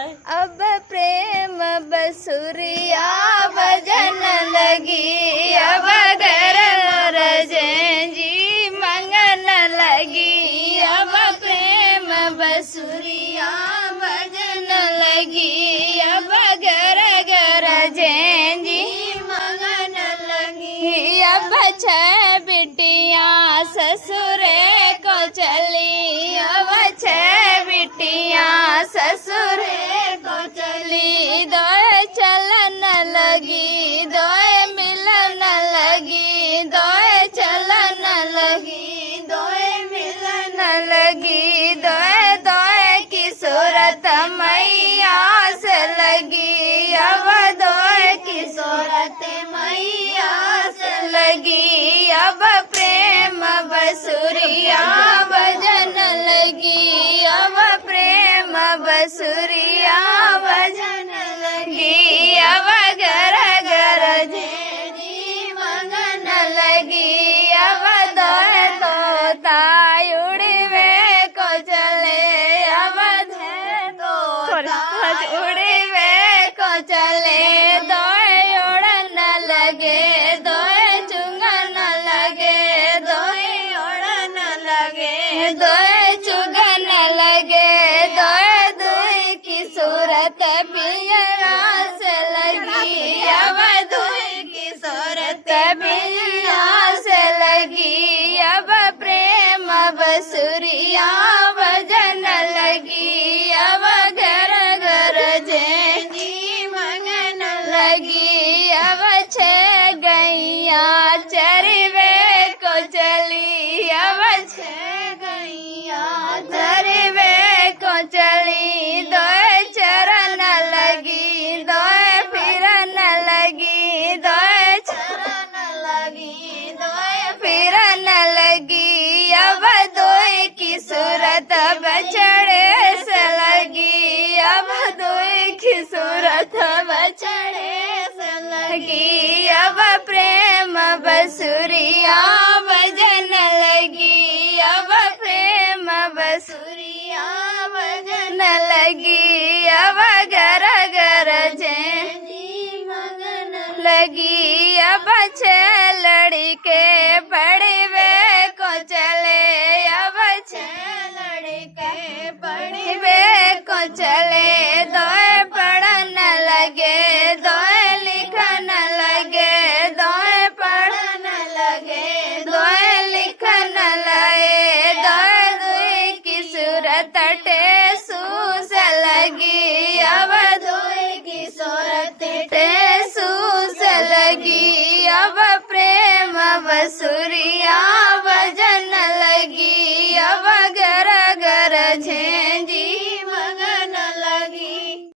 अब प्रेम बसुरिया बजन लगी, अब घर जी मंगन लगी। अब प्रेम बसुरिया बजन लगी, अब घर जी मंगन लगी। अब छह बिटियां ससुरे को चली, अब छह बिटियां ससुरे को चली। दोए चलन लगी, दोए मिलन लगी, दोए चलन लगी, दोए मिलन लगी। दोए दोए की सूरत मैया से लगी, अब दोए की सूरत मैया से लगी। अब प्रेम बसुरिया बजन लगी, अब प्रेम बसुरिया बजन लगी। अब घर जी मंगन लगी, अब दोए तोता उड़वे को चले, अब तोता उड़वे को चले। दोए उड़न लगे, दोए चुंगन लगे, दोए उड़न लगे, दोए चुगन लगे। दोए दुई की सूरत पियरा से लगी, अब दुई की सूरत पियरा से लगी। अब प्रेम बसुरिया बजन लगी, अब घर जी मंगन लगी। अब छह गैया चरवे को चली, अब छह गैया चरवे को चली। दोए चरण लगी, दोए फिरन लगी, दोए चरण लगी, दोए फिरन लगी। अब दोए की सूरत बछड़े से लगी, अब दोए की सूरत बछड़े से लगी। अब प्रेम बसुरिया बजन लगी, अब प्रेम बसुरिया बजन लगी। अब घर जी मंगन लगी। अब छह लड़के पढ़वे को चले, अब छह लड़के पढ़वे को चले।